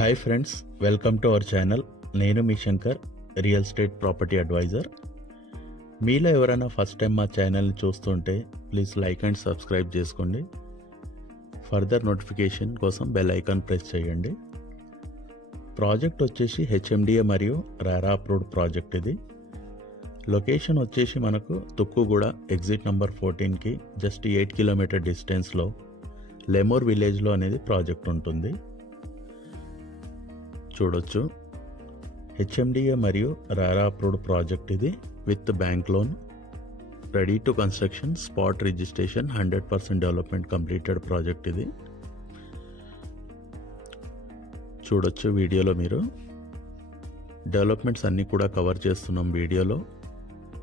Hi friends, welcome to our channel. నేను మీ Shankar, real estate property advisor. మీలో ఎవరైనా ఫస్ట్ టైం మా ఛానల్ని చూస్తుంటే ప్లీజ్ లైక్ అండ్ సబ్స్క్రైబ్ చేసుకోండి. ఫర్దర్ నోటిఫికేషన్ కోసం బెల్ ఐకాన్ ప్రెస్ చేయండి. ప్రాజెక్ట్ వచ్చేసి హెచ్ఎండిఏ మరియు రారా అప్రూవ్డ్ ప్రాజెక్ట్. ఇది లొకేషన్ వచ్చేసి మనకు తుక్కుగూడ ఎగ్జిట్ నెంబర్ 14కి జస్ట్ 8 కిలోమీటర్ డిస్టెన్స్లో లెమూర్ విలేజ్లో అనేది ప్రాజెక్ట్ ఉంటుంది. చూడొచ్చు, హెచ్ఎండిఏ మరియు రారా అప్రూవ్డ్ ప్రాజెక్ట్. ఇది with bank loan, ready to construction, spot registration, 100% development completed project. ఇది చూడొచ్చు వీడియోలో. మీరు డెవలప్మెంట్స్ అన్నీ కూడా కవర్ చేస్తున్నాం వీడియోలో.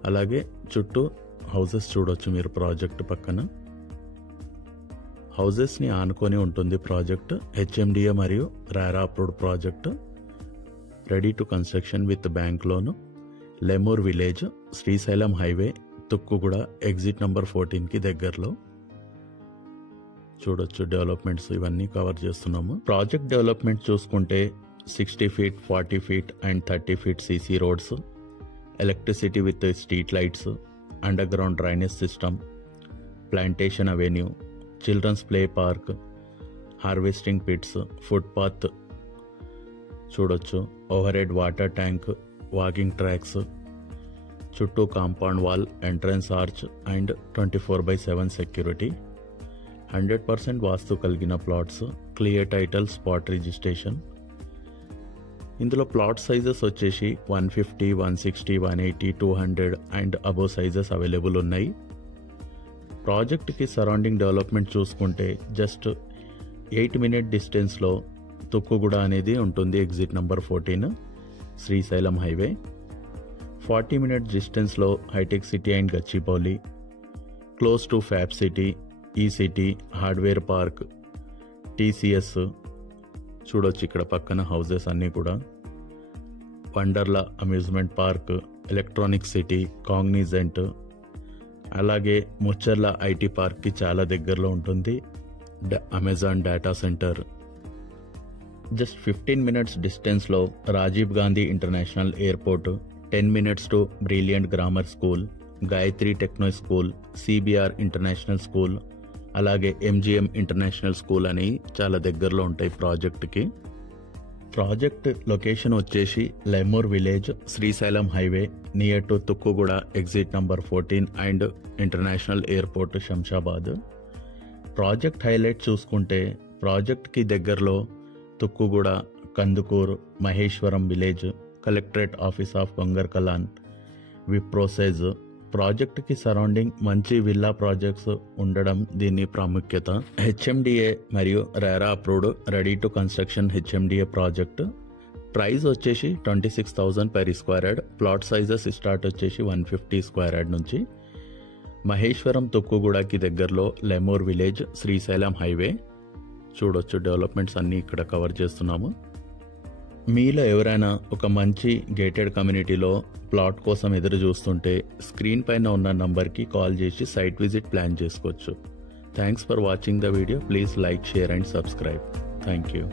అలాగే చుట్టూ హౌసెస్ చూడొచ్చు మీరు. ప్రాజెక్ట్ పక్కన హౌజెస్ని ఆనుకొని ఉంటుంది ప్రాజెక్ట్. హెచ్ఎండిఏ మరియు RERA approved project, ready to construction with bank loan, Lemur village, Srisailam highway, Tukkuguda exit number 14కి దగ్గరలో. చూడొచ్చు డెవలప్మెంట్స్ ఇవన్నీ కవర్ చేస్తున్నాము. ప్రాజెక్ట్ డెవలప్మెంట్ చూసుకుంటే 60 feet, 40 feet and 30 feet CC roads, electricity with street lights, underground drainage system, plantation avenue, children's play park, harvesting pits, footpath చూడొచ్చు, overhead water tank, walking tracks, చుట్టూ compound wall, entrance arch and 24/7 security. 100% vastu కలిగిన plots, clear title, spot registration. ఇందులో plot sizes వచ్చేసి 150, 160, 180, 200 and above sizes available ఉన్నాయి. ప్రాజెక్ట్కి surrounding development చూసుకుంటే just 8 minute డిస్టెన్స్లో తుక్కుగూడ అనేది ఉంటుంది. Exit number 14 Srisailam highway. 40 minute డిస్టెన్స్లో హైటెక్ City and Gachibowli, close to Fab City, E City, hardware park, TCS చూడొచ్చు. ఇక్కడ పక్కన హౌసెస్ అన్నీ కూడా. Wonderla amusement park, Electronic City, Cognizant, అలాగే ముచ్చర్ల ఐటీ పార్క్కి చాలా దగ్గరలో ఉంటుంది. Amazon data centre. Just 15 minutes డిస్టెన్స్లో Rajiv Gandhi international airport, 10 minutes to brilliant grammar school, Gayatri techno school, CBR international school, అలాగే ఎంజిఎం ఇంటర్నేషనల్ స్కూల్ అని చాలా దగ్గరలో ఉంటాయి ప్రాజెక్ట్కి. ప్రాజెక్ట్ లొకేషన్ వచ్చేసి Lemur village, Srisailam highway, near to Tukkuguda exit number 14 and international airport Shamshabad. Project highlight చూసుకుంటే ప్రాజెక్ట్కి దగ్గరలో Tukkuguda, Kandukur, Maheshwaram village, collectorate office of గంగర్కలాన్, విప్రోసేజ్. ప్రాజెక్ట్కి సరౌండింగ్ మంచి విల్లా ప్రాజెక్ట్స్ ఉండడం దీని ప్రాముఖ్యత. హెచ్ఎండిఏ మరియు RERA approved ready to construction HMDA project. Price వచ్చేసి 26,000 per square yard. Plot sizes start వచ్చేసి 150 square yard నుంచి. మహేశ్వరం తుక్కుగూడకి దగ్గరలో లెమూర్ విలేజ్, శ్రీశైలం హైవే. చూడొచ్చు డెవలప్మెంట్స్ అన్నీ ఇక్కడ కవర్ చేస్తున్నాము. మీలో ఎవరైనా ఒక మంచి గేటెడ్ కమ్యూనిటీలో ప్లాట్ కోసం ఎదురు చూస్తుంటే స్క్రీన్ పైన ఉన్న నంబర్కి కాల్ చేసి సైట్ విజిట్ ప్లాన్ చేసుకోవచ్చు. Thanks for watching the video. Please like, share and subscribe. Thank you.